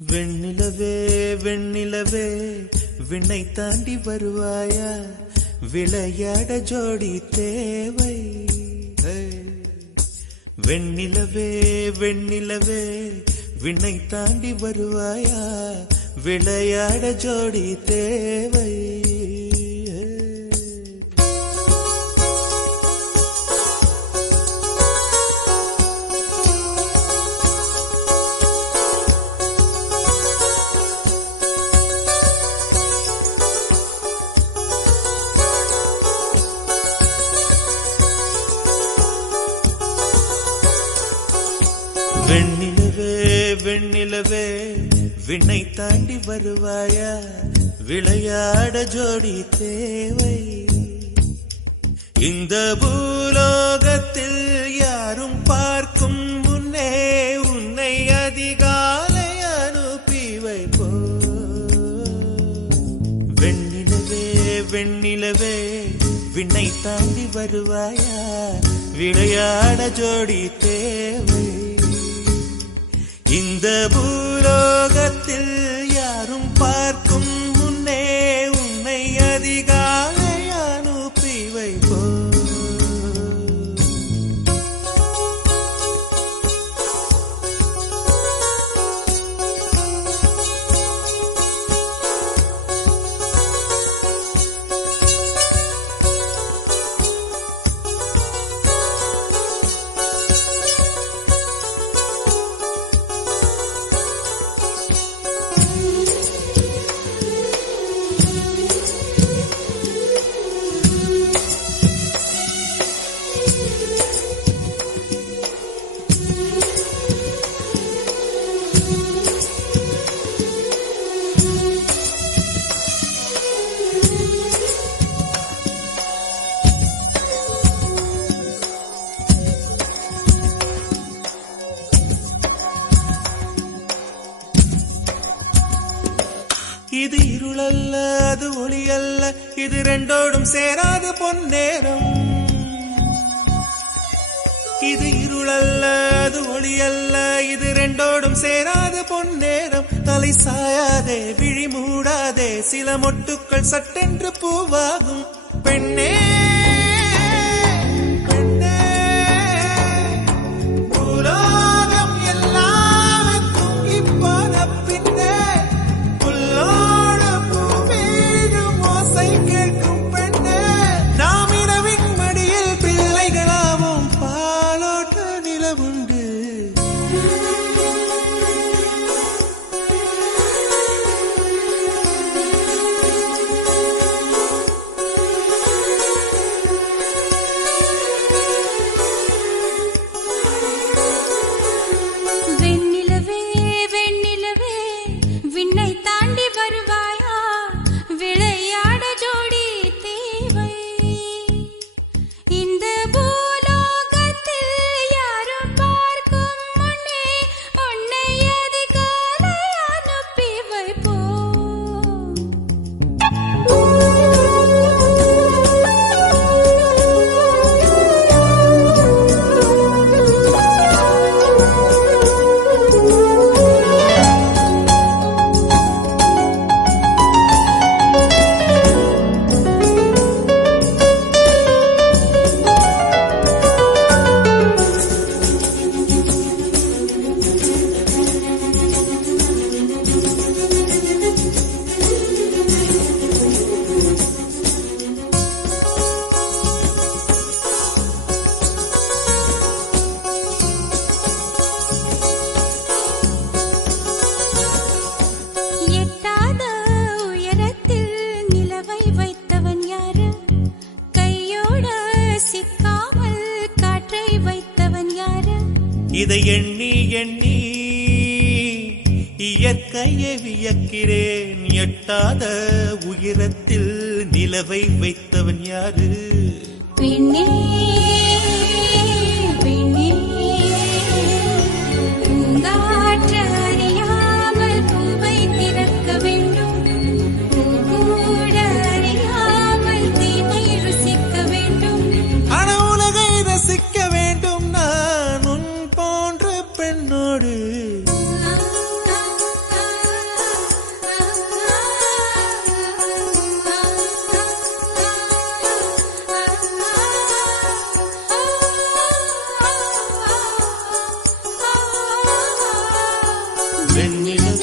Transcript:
வெண்ணிலவே வெண்ணிலவே விண்ணை தாண்டி வருவாயா, விளையாட ஜோடி தேவை. வெண்ணிலவே வெண்ணிலவே விண்ணை தாண்டி வருவாயா, விளையாட ஜோடி தேவை. வெண்ணிலவே வெண்ணிலவே விண்ணை தாண்டி வருவாயா, விளையாட ஜோடி தேவை. இந்த பூலோகத்தில் யாரும் பார்க்கும் முன்னே உன்னை அதிகாலை அனுப்பி வைப்போ. வெண்ணிலவே வெண்ணிலவே விண்ணை தாண்டி வருவாயா, விளையாட ஜோடி தேவை. இந்த பூலோகத்தில் யாரும் பார்க்கும் முன்னே உன்னை அதிகாலை அனுப்பி வைப்போ. இது இருளல்ல அது ஒளி அல்ல, இது ரெண்டோடும் சேராது பொன்னேரம். இது இருளல்ல அது ஒளி அல்ல, இது ரெண்டோடும் சேராது பொன்னேரம். தலை சாயாதே விழி மூடாதே, சில மொட்டுக்கள் சட்டென்று பூவாகும். பெண்ணே இதை எண்ணி எண்ணி இயற்கையை வியக்கிறேன். எட்டாத உயரத்தில் நிலவை வைத்தவன் யாரு? பெண்ணே பெண்ணே, பூங்காற்று அறியாமல் பூவை திறக்க வேண்டும், பூங்கூட அறியாமல் தீமை ருசிக்க வேண்டும். ஆனா உலகை ரசிக்க வேண்டும் நான் உன் போன்ற பெண்ணோடு. வெண்ணிலவு